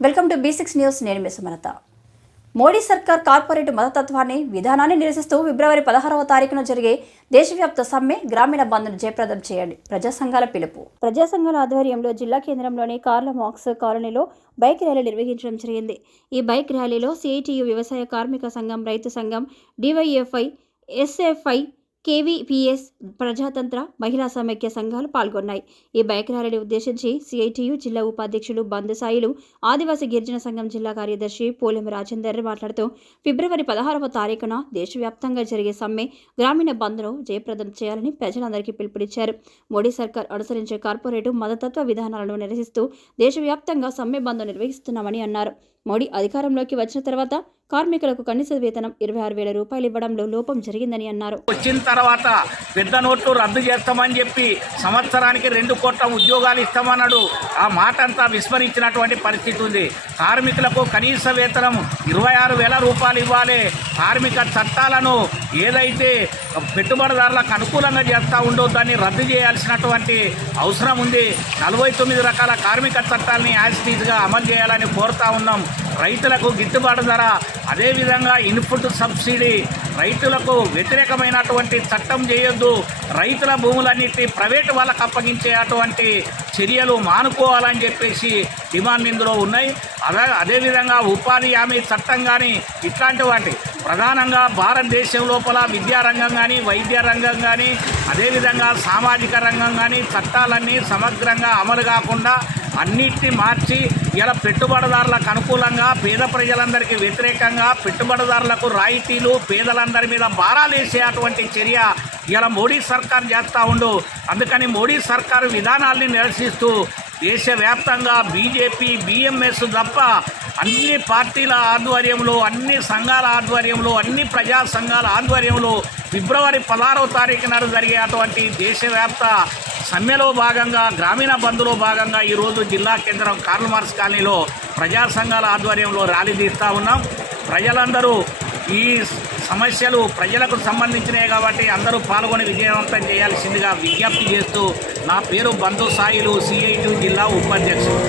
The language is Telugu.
Welcome to B six news నేను మీ సుమనత మోడీ సర్కార్ కార్పొరేట్ మతతత్వాన్ని విధానాన్ని నిరసిస్తూ ఫిబ్రవరి పదహారవ తారీఖున జరిగే దేశవ్యాప్త సమ్మె గ్రామీణ బంద్ను జయప్రదం చేయండి. ప్రజా సంఘాల పిలుపు. ప్రజా సంఘాల ఆధ్వర్యంలో జిల్లా కేంద్రంలోని కార్ల మాక్స్ కాలనీలో బైక్ ర్యాలీ నిర్వహించడం జరిగింది. ఈ బైక్ ర్యాలీలో సిఐటియు వ్యవసాయ కార్మిక సంఘం రైతు సంఘం డివైఎఫ్ఐ ఎస్ఎఫ్ఐ కేవీపీఎస్ ప్రజాతంత్ర మహిళా సమైక్య సంఘాలు పాల్గొన్నాయి. ఈ బైక్ ర్యాలీని ఉద్దేశించి సిఐటియు జిల్లా ఉపాధ్యక్షులు బందసాయిలు ఆదివాసీ గిరిజన సంఘం జిల్లా కార్యదర్శి పోలెం రాజేందర్ మాట్లాడుతూ ఫిబ్రవరి పదహారవ తారీఖున దేశవ్యాప్తంగా జరిగే సమ్మె గ్రామీణ బంద్ను జయప్రదం చేయాలని ప్రజలందరికీ పిలుపునిచ్చారు. మోడీ సర్కార్ అనుసరించే కార్పొరేటు మతతత్వ విధానాలను నిరసిస్తూ దేశవ్యాప్తంగా సమ్మె బంద్ నిర్వహిస్తున్నామని అన్నారు. మోడీ అధికారంలోకి వచ్చిన తర్వాత కార్మికులకు కనీస వేతనం ఇరవై ఆరు వేల రూపాయలు ఇవ్వడంలో లోపం జరిగిందని అన్నారు. వచ్చిన తర్వాత పెద్ద నోట్లు రద్దు చేస్తామని చెప్పి సంవత్సరానికి రెండు కోట్ల ఉద్యోగాలు ఇస్తామన్నాడు. ఆ మాట అంతా విస్మరించినటువంటి పరిస్థితి ఉంది. కార్మికులకు కనీస వేతనం ఇరవై ఆరు వేల రూపాయలు ఇవ్వాలి. కార్మిక చట్టాలను ఏదైతే పెట్టుబడిదారులకు అనుకూలంగా చేస్తూ ఉండో దాన్ని రద్దు చేయాల్సినటువంటి అవసరం ఉంది. నలభై తొమ్మిది రకాల కార్మిక చట్టాలని యాజిటీజ్గా అమలు చేయాలని కోరుతా ఉన్నాం. రైతులకు గిట్టుబాటు ధర అదేవిధంగా ఇన్పుట్ సబ్సిడీ రైతులకు వ్యతిరేకమైనటువంటి చట్టం చేయొద్దు రైతుల భూములన్నిటి ప్రైవేటు వాళ్ళకు అప్పగించే అటువంటి చర్యలు మానుకోవాలని చెప్పేసి డిమాండ్ ఇందులో ఉన్నాయి. అదే అదేవిధంగా ఉపాధి హామీ చట్టం కానీ ఇట్లాంటి వాటి ప్రధానంగా భారతదేశం లోపల విద్యారంగం కానీ వైద్య రంగం కానీ అదేవిధంగా సామాజిక రంగం కానీ చట్టాలన్నీ సమగ్రంగా అమలు కాకుండా అన్నిటిని మార్చి ఇలా పెట్టుబడిదారులకు అనుకూలంగా పేద ప్రజలందరికీ వ్యతిరేకంగా పెట్టుబడిదారులకు రాయితీలు పేదలందరి మీద భారాలు అటువంటి చర్య ఇలా మోడీ సర్కార్ చేస్తూ ఉండు. అందుకని మోడీ సర్కారు విధానాల్ని నిరసిస్తూ దేశవ్యాప్తంగా బీజేపీ బిఎంఎస్ తప్ప అన్ని పార్టీల ఆధ్వర్యంలో అన్ని సంఘాల ఆధ్వర్యంలో అన్ని ప్రజా సంఘాల ఆధ్వర్యంలో ఫిబ్రవరి పదహారవ తారీఖు నాడు జరిగే అటువంటి దేశవ్యాప్త సమ్మెలో భాగంగా గ్రామీణ బంద్లో భాగంగా ఈరోజు జిల్లా కేంద్రం కార్ల్ మార్క్స్ కాలనీలో ప్రజా సంఘాల ఆధ్వర్యంలో ర్యాలీ తీస్తూ ఉన్నాం. ప్రజలందరూ ఈ సమస్యలు ప్రజలకు సంబంధించినవి కాబట్టి అందరూ పాల్గొని విజయవంతం చేయాల్సిందిగా విజ్ఞప్తి చేస్తూ నా పేరు బంధు సాయిలు సిఐటి జిల్లా ఉపాధ్యక్షుడు.